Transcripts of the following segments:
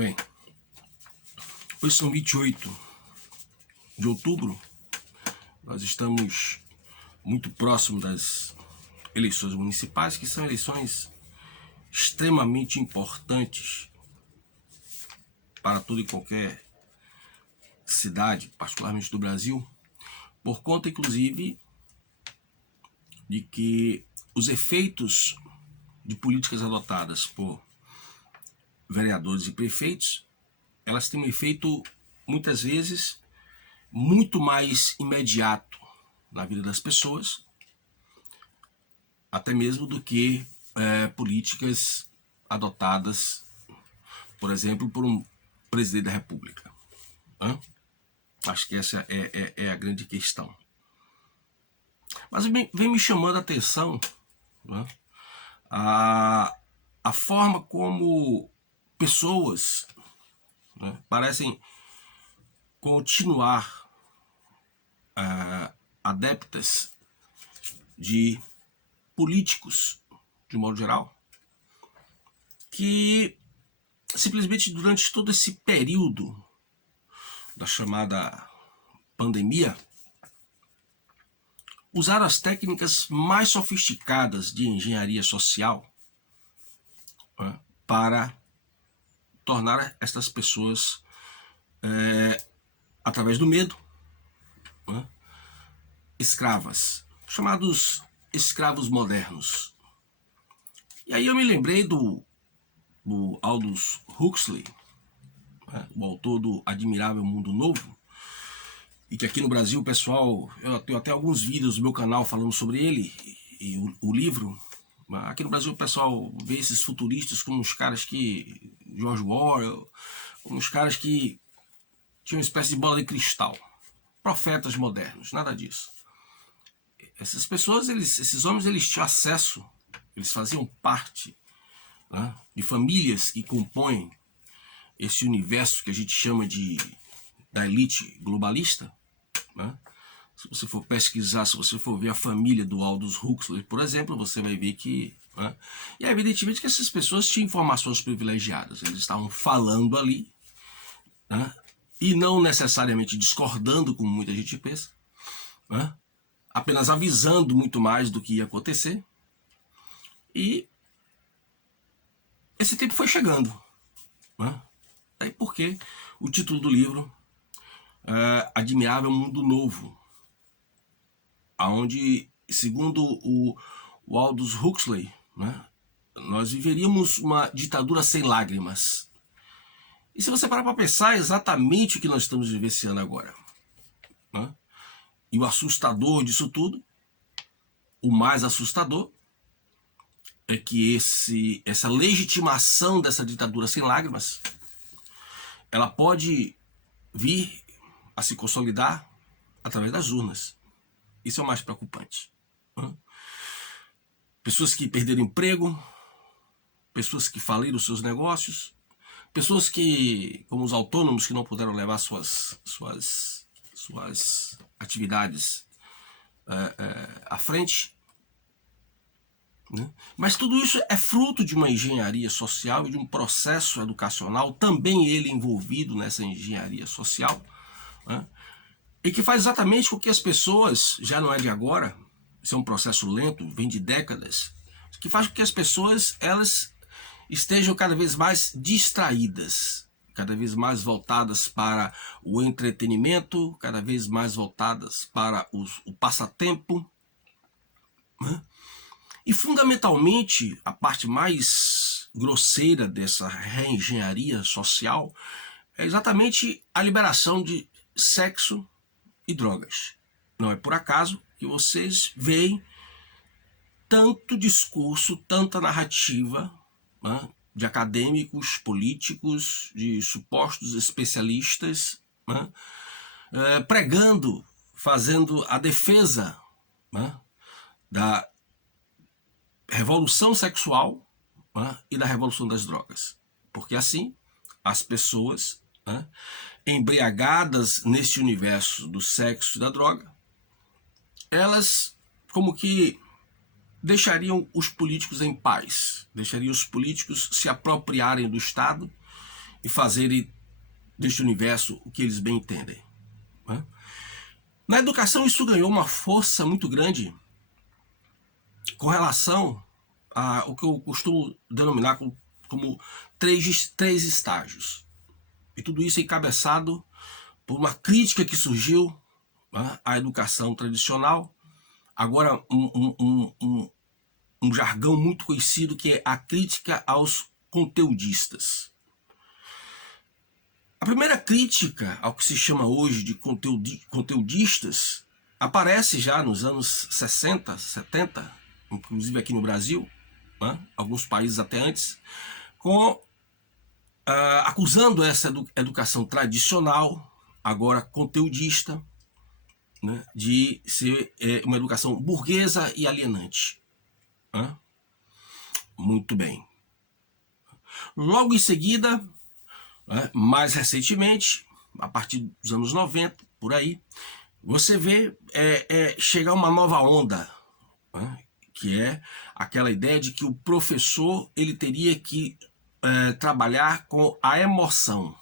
Bem, hoje são 28 de outubro, nós estamos muito próximo das eleições municipais, que são eleições extremamente importantes para toda e qualquer cidade, particularmente do Brasil, por conta, inclusive, de que os efeitos de políticas adotadas por vereadores e prefeitos, elas têm um efeito, muitas vezes, muito mais imediato na vida das pessoas, até mesmo do que políticas adotadas, por exemplo, por um presidente da República. Acho que essa é a grande questão. Mas vem me chamando a atenção, a forma como pessoas parecem continuar adeptas de políticos, de modo geral, que simplesmente durante todo esse período da chamada pandemia usaram as técnicas mais sofisticadas de engenharia social para tornar estas pessoas, através do medo, escravas, chamados escravos modernos. E aí eu me lembrei do Aldous Huxley, o autor do Admirável Mundo Novo, e que aqui no Brasil, pessoal, eu tenho até alguns vídeos no meu canal falando sobre ele e o livro. Aqui no Brasil o pessoal vê esses futuristas como os caras que... George Orwell, como os caras que tinham uma espécie de bola de cristal. Profetas modernos, nada disso. Essas pessoas, esses homens, eles tinham acesso, eles faziam parte de famílias que compõem esse universo que a gente chama da elite globalista. Se você for pesquisar, se você for ver a família do Aldous Huxley, por exemplo, você vai ver que... E é evidentemente que essas pessoas tinham informações privilegiadas. Eles estavam falando ali, e não necessariamente discordando, como muita gente pensa, apenas avisando muito mais do que ia acontecer. E esse tempo foi chegando. Daí porque o título do livro é Admirável Mundo Novo, onde, segundo o Aldous Huxley, nós viveríamos uma ditadura sem lágrimas. E se você parar para pensar, é exatamente o que nós estamos vivenciando agora. E o assustador disso tudo, o mais assustador, é que essa legitimação dessa ditadura sem lágrimas, ela pode vir a se consolidar através das urnas. Isso é o mais preocupante. Pessoas que perderam emprego, pessoas que faliram seus negócios, pessoas que, como os autônomos, que não puderam levar suas atividades à frente. Mas tudo isso é fruto de uma engenharia social e de um processo educacional, também ele envolvido nessa engenharia social, e que faz exatamente com que as pessoas, já não é de agora, isso é um processo lento, vem de décadas, que faz com que as pessoas elas estejam cada vez mais distraídas, cada vez mais voltadas para o entretenimento, cada vez mais voltadas para o passatempo. E fundamentalmente, a parte mais grosseira dessa reengenharia social é exatamente a liberação de sexo e drogas. Não é por acaso que vocês veem tanto discurso, tanta narrativa de acadêmicos, políticos, de supostos especialistas, pregando, fazendo a defesa da revolução sexual e da revolução das drogas. Porque assim, as pessoas embriagadas neste universo do sexo e da droga, elas como que deixariam os políticos em paz, deixariam os políticos se apropriarem do Estado e fazerem deste universo o que eles bem entendem. Né? Na educação isso ganhou uma força muito grande com relação ao que eu costumo denominar como três estágios. E tudo isso encabeçado por uma crítica que surgiu, né, à educação tradicional. Agora, um jargão muito conhecido que é a crítica aos conteudistas. A primeira crítica ao que se chama hoje de conteudistas aparece já nos anos 60, 70, inclusive aqui no Brasil, né, alguns países até antes, acusando essa educação tradicional, agora conteudista, né, de ser uma educação burguesa e alienante. Né? Muito bem. Logo em seguida, né, mais recentemente, a partir dos anos 90, por aí, você vê chegar uma nova onda, né, que é aquela ideia de que o professor ele teria que trabalhar com a emoção.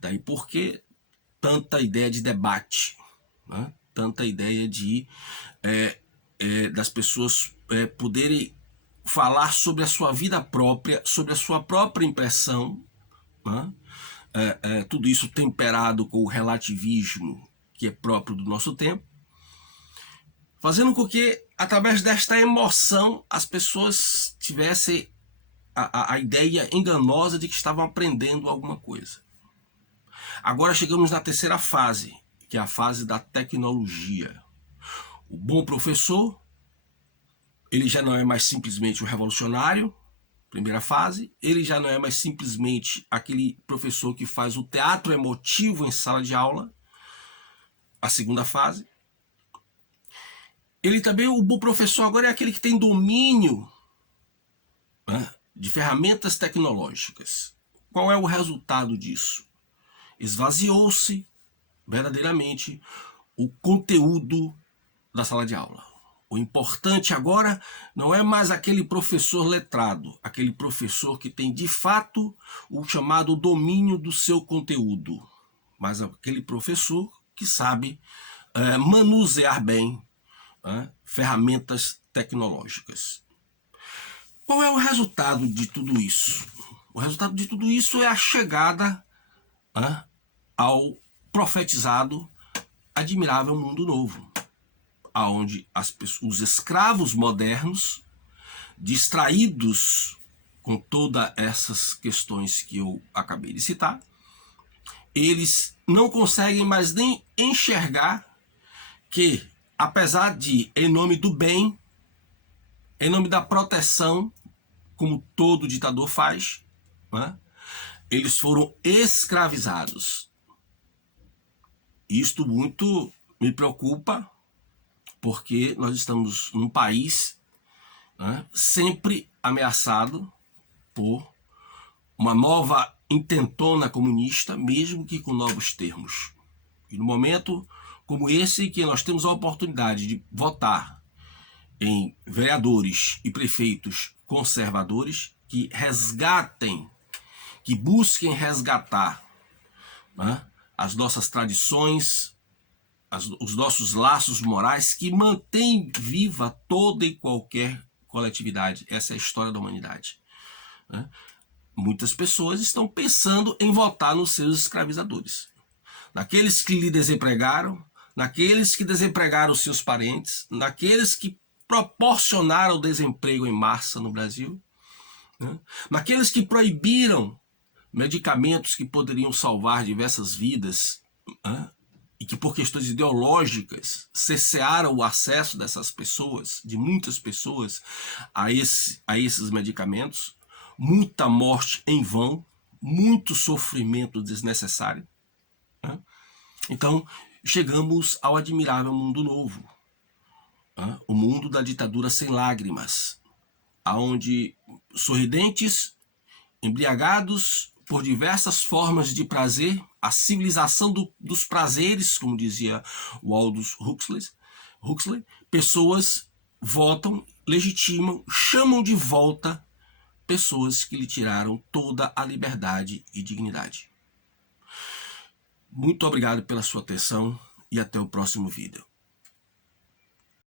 Daí porque tanta ideia de debate, né? Tanta ideia de das pessoas poderem falar sobre a sua vida própria, sobre a sua própria impressão, né? Tudo isso temperado com o relativismo que é próprio do nosso tempo, fazendo com que, através desta emoção, as pessoas tivessem a ideia enganosa de que estavam aprendendo alguma coisa. Agora chegamos na terceira fase, que é a fase da tecnologia. O bom professor, ele já não é mais simplesmente um revolucionário, primeira fase. Ele já não é mais simplesmente aquele professor que faz o teatro emotivo em sala de aula, a segunda fase. Ele também, o bom professor agora é aquele que tem domínio, né, de ferramentas tecnológicas. Qual é o resultado disso? Esvaziou-se verdadeiramente o conteúdo da sala de aula. O importante agora não é mais aquele professor letrado, aquele professor que tem de fato o chamado domínio do seu conteúdo, mas aquele professor que sabe manusear bem ferramentas tecnológicas. Qual é o resultado de tudo isso? O resultado de tudo isso é a chegada ao profetizado admirável mundo novo, aonde os escravos modernos, distraídos com todas essas questões que eu acabei de citar, eles não conseguem mais nem enxergar que, apesar de, em nome do bem, em nome da proteção, como todo ditador faz, né, eles foram escravizados. Isto muito me preocupa, porque nós estamos num país, né, sempre ameaçado por uma nova intentona comunista, mesmo que com novos termos. E no momento como esse, que nós temos a oportunidade de votar em vereadores e prefeitos conservadores que resgatem, que busquem resgatar, né, as nossas tradições, os nossos laços morais, que mantêm viva toda e qualquer coletividade. Essa é a história da humanidade. Né? Muitas pessoas estão pensando em votar nos seus escravizadores. Naqueles que lhe desempregaram, naqueles que desempregaram seus parentes, naqueles que proporcionaram o desemprego em massa no Brasil, né? Naqueles que proibiram medicamentos que poderiam salvar diversas vidas, né? E que por questões ideológicas cercearam o acesso dessas pessoas, de muitas pessoas, a esses medicamentos, muita morte em vão, muito sofrimento desnecessário. Né? Então, chegamos ao admirável mundo novo, né? O mundo da ditadura sem lágrimas, onde sorridentes, embriagados por diversas formas de prazer, a civilização dos prazeres, como dizia o Aldous Huxley, pessoas votam, legitimam, chamam de volta pessoas que lhe tiraram toda a liberdade e dignidade. Muito obrigado pela sua atenção e até o próximo vídeo.